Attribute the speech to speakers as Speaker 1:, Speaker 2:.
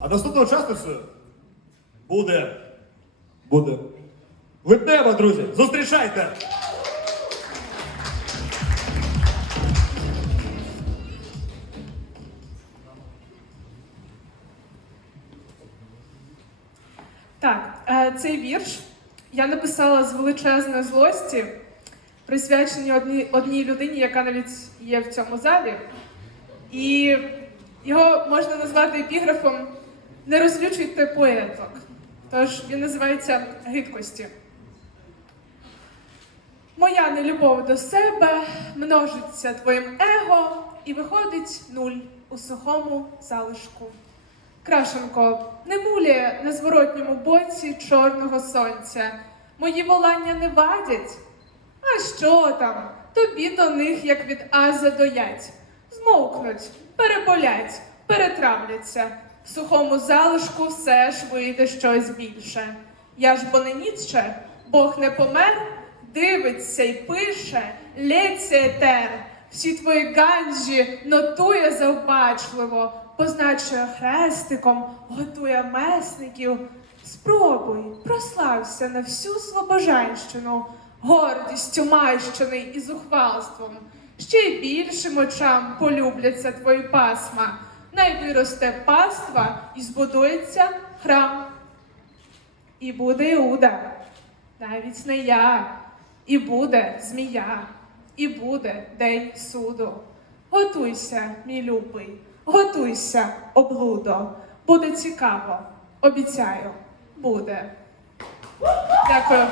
Speaker 1: А наступного часу буде. Буде. Липнева, друзі, зустрічайте!
Speaker 2: Так, е, цей вірш я написала з величезної злості, присвячений одній, одній людині, яка навіть є в цьому залі. І його можна назвати епіграфом Не розлючуйте поеток. Тож він називається Гидкості. Моя нелюбов до себе множиться твоїм его і виходить нуль у сухому залишку. Крашенко не муляє на зворотньому боці чорного сонця. Мої волання не вадять. А що там? Тобі до них, як від Аза доять. Змовкнуть, переболять, перетравляться. Сухому залишку все ж вийде щось більше. Я ж бо не Ніцше, Бог не помер, дивиться й пише, лється етер. Всі твої ганджі нотує завбачливо, позначує хрестиком, готує месників. Спробуй, прослався на всю Слобожанщину, гордістю майщений і зухвалством. Ще й більшим очам полюбляться твої пасма. Най виросте паства і збудується храм. І буде Іуда, навіть не я, і буде змія, і буде день суду. Готуйся, мій любий, готуйся, облудо. Буде цікаво, обіцяю, буде. Дякую.